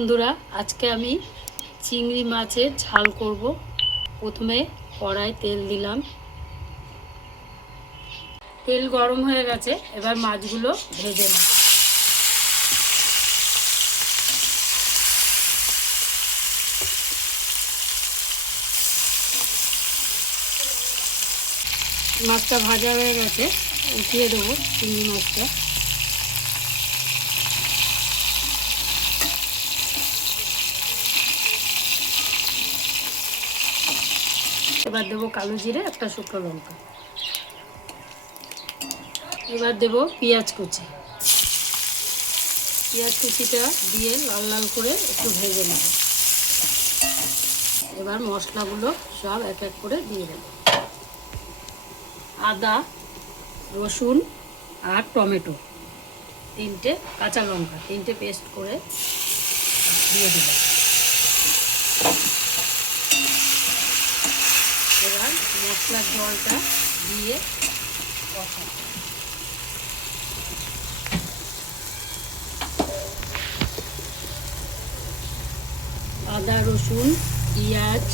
বন্ধুরা, আজকে আমি চিংড়ি মাছের ঝাল করব। প্রথমে কড়াই তেল দিলাম, তেল গরম হয়ে গেছে। এবার মাছগুলো ভেজে নেব। মাছটা ভাজা হয়ে গেছে, উঠিয়ে দেবো চিংড়ি মাছটা। এবার দেবো কালো জিরে, একটা শুকনো লঙ্কা। এবার দেবো পেঁয়াজ কুচি। পেঁয়াজ কুচিটা দিয়ে লাল লাল করে একটু ভেজে নেব। এবার মশলাগুলো সব এক এক করে দিয়ে দেব। আদা, রসুন আর টমেটো, তিনটে কাঁচা লঙ্কা, তিনটে পেস্ট করে দিয়ে দিলাম। এবার মশলার জলটা দিয়ে কষাবো। আদা, রসুন, পেঁয়াজ,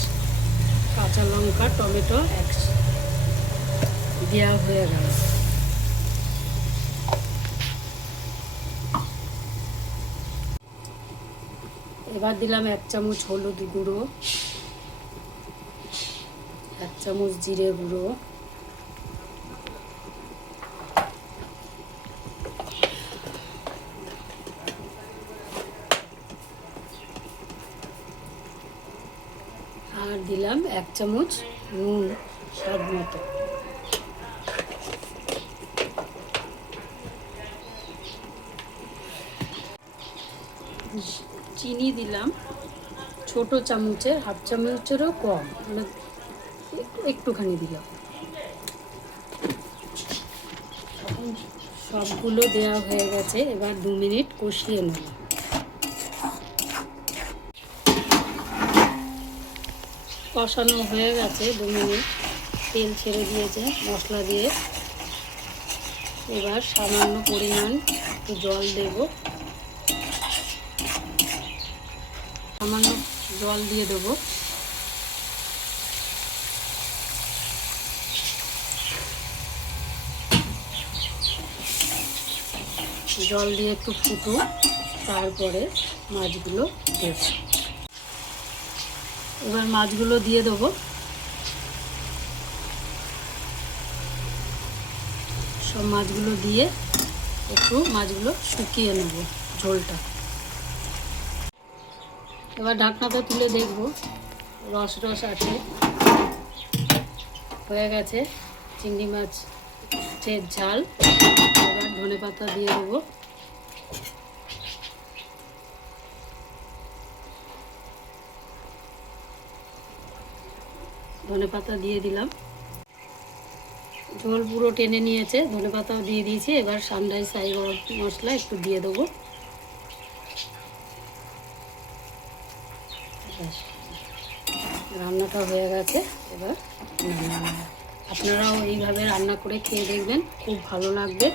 কাঁচা লঙ্কা, টমেটো দেওয়া হয়ে গেল। এবার দিলাম 1 চামচ হলুদ গুঁড়ো, 1 চামচ জিরে গুঁড়ো, আর দিলাম 1 চামচ নুন স্বাদ মতো। চিনি দিলাম ছোট চামচের হাফ চামচেরও কম, মানে একটুখানি দিলাম। সবগুলো দেওয়া হয়ে গেছে। এবার 2 মিনিট কষিয়ে নেব। কষানো হয়ে গেছে 2 মিনিট, তেল ছেড়ে দিয়েছে মশলা দিয়ে। এবার সামান্য পরিমাণ একটু জল দেব, সামান্য জল দিয়ে দেবো। জল দিয়ে একটু ফুটুক, তারপরে মাছগুলো দেব। এবার মাছগুলো দিয়ে দেবো। সব মাছগুলো দিয়ে একটু মাছগুলো শুকিয়ে নেব ঝোলটা। এবার ঢাকনাটা তুলে দেখব, রস রস আছে, হয়ে গেছে চিংড়ি মাছের ঝাল। এবার ধনেপাতা দিয়ে দেবো। ধনেপাতা দিয়ে দিলাম। ঝোল পুরো টেনে নিয়েছে, ধনেপাতাও দিয়ে দিয়েছি। এবার সানরাইজ সাই মশলা একটু দিয়ে দেবো। রান্নাটা হয়ে গেছে। এবার আপনারাও এইভাবে রান্না করে খেয়ে দেখবেন, খুব ভালো লাগবে।